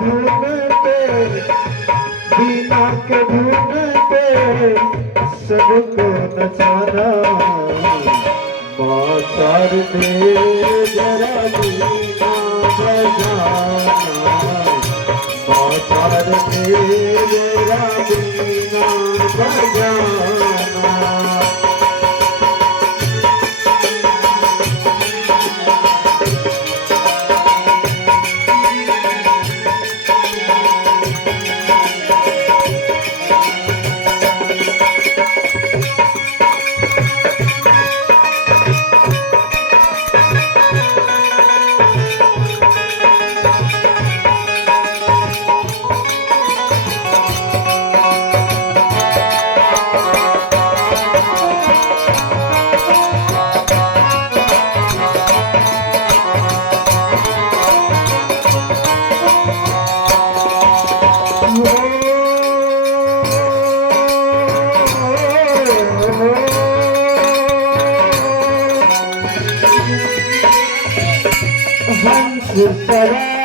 ढूंढते बीना के ढूंढते सबको नचाना माँ शारदे जरा बीना बजाना माँ शारदे जरा बीना बजाना हंस सवार